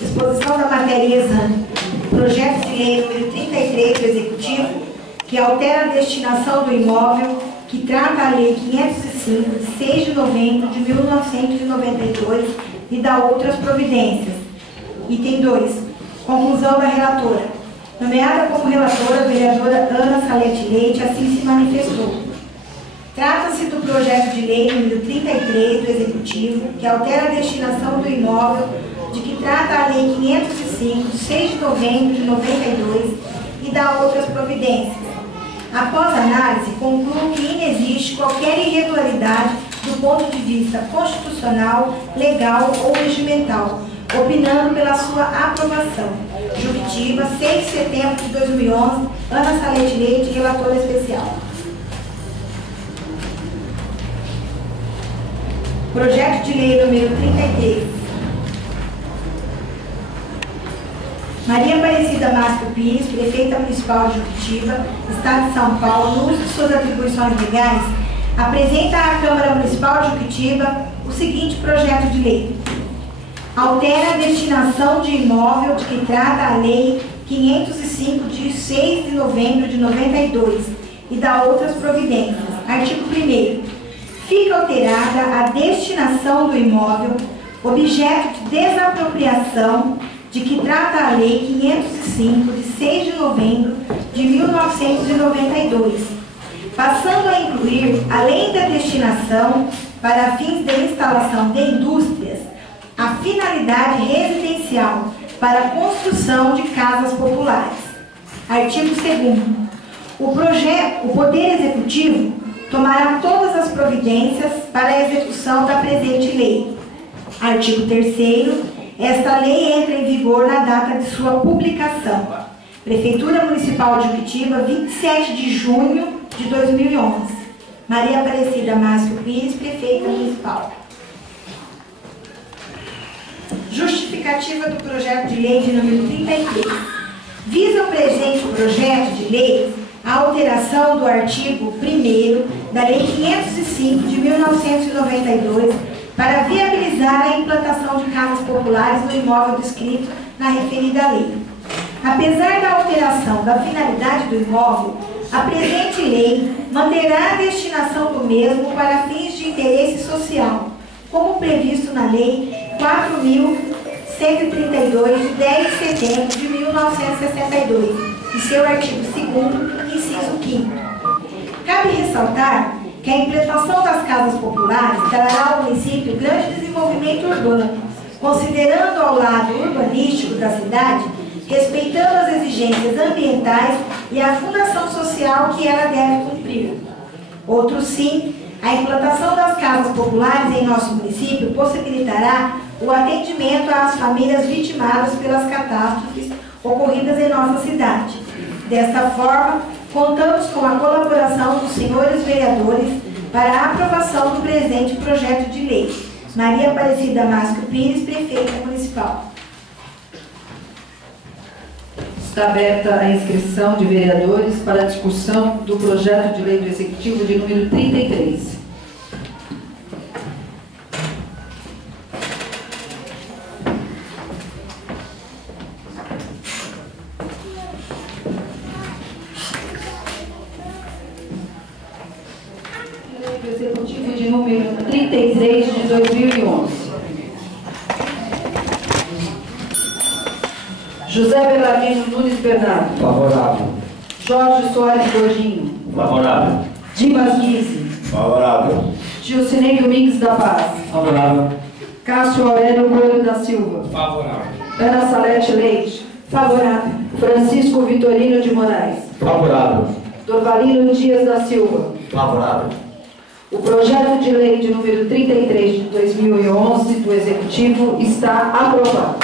Exposição da matéria exame. Projeto de lei número 33 do Executivo, que altera a destinação do imóvel, que trata a Lei 505, de 6 de novembro de 1992 e dá outras providências. Item 2. Conclusão da relatora. Nomeada como relatora, a vereadora Ana Salete Leite assim se manifestou. Trata-se do projeto de lei número 33 do Executivo, que altera a destinação do imóvel de que trata a Lei 505, de 6 de novembro de 92 e dá outras providências. Após análise, concluo que inexiste qualquer irregularidade do ponto de vista constitucional, legal ou regimental, opinando pela sua aprovação. Juctiba, 6 de setembro de 2011, Ana Salete Leite, relatora especial. Projeto de lei número 33. Maria Aparecida Márcio Pires, prefeita municipal de Juctiba, Estado de São Paulo, no uso de suas atribuições legais, apresenta à Câmara Municipal de Juctiba o seguinte projeto de lei. Altera a destinação de imóvel de que trata a Lei 505, de 6 de novembro de 92 e dá outras providências. Artigo 1º. Fica alterada a destinação do imóvel, objeto de desapropriação, de que trata a Lei 505, de 6 de novembro de 1992, passando a incluir, além da destinação para fins de instalação de indústrias, a finalidade residencial para a construção de casas populares. Artigo 2º. O Poder Executivo tomará todas as providências para a execução da presente lei. Artigo 3º. Esta lei entra em vigor na data de sua publicação. Prefeitura Municipal de Juctiba, 27 de junho de 2011. Maria Aparecida Márcio Pires, prefeita municipal. Justificativa do projeto de lei de número 33. Visa o presente projeto de lei a alteração do artigo 1º da Lei 505 de 1992 para viabilizar a implantação de casas populares no imóvel descrito na referida lei. Apesar da alteração da finalidade do imóvel, a presente lei manterá a destinação do mesmo para fins de interesse social, como previsto na Lei 4.132, de 10 de setembro de 1962, em seu artigo 2º, inciso 5º. Cabe ressaltar que a implantação das casas populares trará ao município grande desenvolvimento urbano, considerando ao lado urbanístico da cidade, respeitando as exigências ambientais e a função social que ela deve cumprir. Outro sim, a implantação das casas populares em nosso município possibilitará o atendimento às famílias vitimadas pelas catástrofes ocorridas em nossa cidade. Desta forma, contamos com a colaboração dos senhores vereadores para a aprovação do presente projeto de lei. Maria Aparecida Márcio Pires, prefeita municipal. Está aberta a inscrição de vereadores para a discussão do projeto de lei do Executivo de número 33. Executivo de número 33 de 2011. José Belarmino Nunes Bernardo. Favorável. Jorge Soares Gordinho. Favorável. Dimas Guise. Favorável. Gilcinei Domingues da Paz. Favorável. Cássio Aurélio Coelho da Silva. Favorável. Ana Salete Leite. Favorável. Francisco Vitorino de Moraes. Favorável. Dorvalino Dias da Silva. Favorável. O projeto de lei de número 33 de 2011 do Executivo está aprovado.